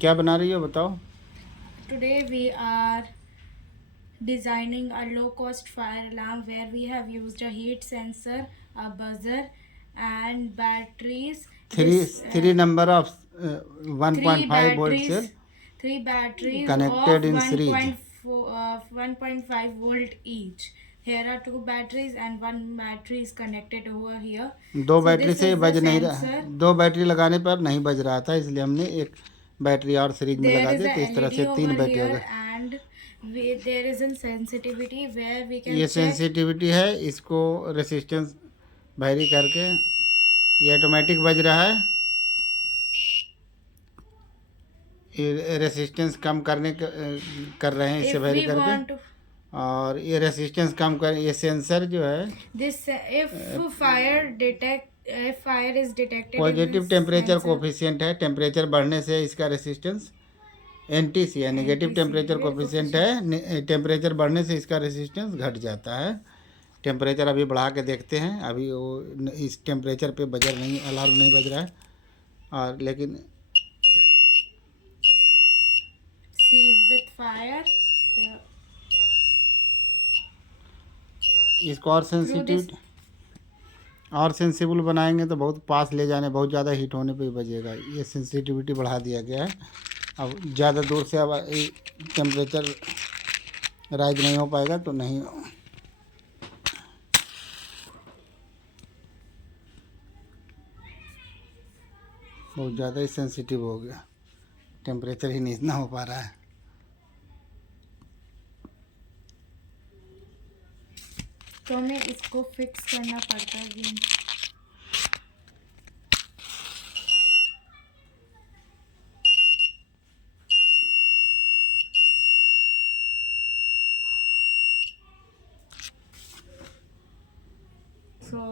क्या बना रही हो बताओ। Today we are designing a low cost fire alarm where we have used a heat sensor, a buzzer and batteries. Three This three number of three 1.5 volt cell batteries three batteries connected of in series. 1.5 volt each. Here are two batteries and one battery is connected over here. दो So battery this से is the बज नहीं रहा, sensor. दो battery लगाने पर नहीं बज रहा था, इसलिए हमने एक बैटरी और सीरीज में There लगा is दिया, a तो इस तरह LED से over 3 बैटरी हो here गए। and there is a sensitivity where we ये can check. सेंसिटिविटी है, इसको रेसिस्टेंस वेरी करके ये ऑटोमेटिक बज रहा है। ये रेसिस्टेंस कम कर रहे हैं इससे If वेरी we करके। want to और ये रेसिस्टेंस कम कर, ये सेंसर जो है this if fire is detected in positive this temperature sensor. Coefficient है। टेम्परेचर बढ़ने से इसका रेसिस्टेंस NTC है, negative NTC temperature where coefficient coefficient. है। टेम्परेचर बढ़ने से इसका रेसिस्टेंस घट जाता है। टेम्परेचर अभी बढ़ा के देखते हैं, अभी वो इस टेम्परेचर पे बजर नहीं, अलार्म नहीं बज रहा है। और लेकिन See with fire the, इसको और through this. और सेंसिबल बनाएंगे तो बहुत पास ले जाने, बहुत ज़्यादा हीट होने पे ही बजेगा। ये सेंसिटिविटी बढ़ा दिया गया है। अब ज़्यादा दूर से अब टेम्परेचर राइज नहीं हो पाएगा तो नहीं। बहुत ज़्यादा ही सेंसिटिव हो गया, टेम्परेचर ही नहीं इतना हो पा रहा है। तो हमें इसको फिक्स करना पड़ता है जी।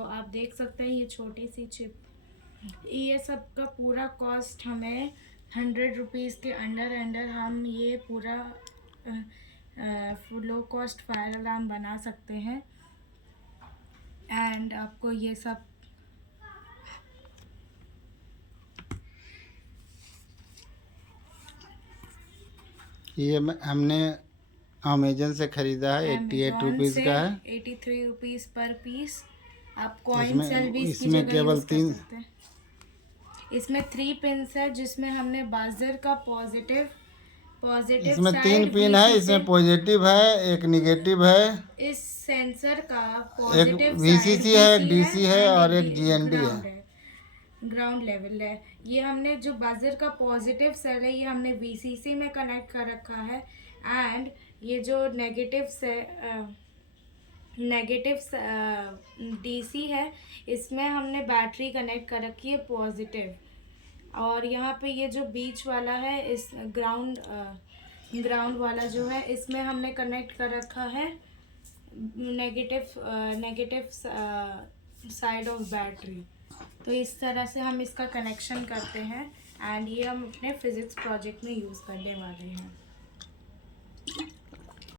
आप देख सकते हैं ये छोटी सी चिप, ये सब का पूरा कॉस्ट हमें 100 रुपीज़ के अंडर हम ये पूरा लो कॉस्ट फायर अलार्म बना सकते हैं। एंड आपको ये सब ये हमने अमेजन से ख़रीदा है, 88 रुपीज़ का है। 83 रुपीज़ पर पीस। आप कॉइन सेल भी इसकी जगह केवल यूज़ कर सकते हैं। इसमें 3 पिन्स है जिसमें हमने बाजर का पॉजिटिव इसमें 3 पिन है, इसमें पॉजिटिव है, एक निगेटिव है। इस सेंसर का एक पॉजिटिव VCC है, एक DC है और एक GND है। ग्राउंड लेवल है। ये हमने जो बाजर का पॉजिटिव सेल है ये हमने VCC में कनेक्ट कर रखा है। एंड ये जो नेगेटिव DC है इसमें हमने बैटरी कनेक्ट कर रखी है पॉजिटिव। और यहाँ पे ये जो बीच वाला है इस ग्राउंड वाला जो है इसमें हमने कनेक्ट कर रखा है नेगेटिव साइड ऑफ बैटरी। तो इस तरह से हम इसका कनेक्शन करते हैं एंड ये हम अपने फिज़िक्स प्रोजेक्ट में यूज़ करने वाले हैं।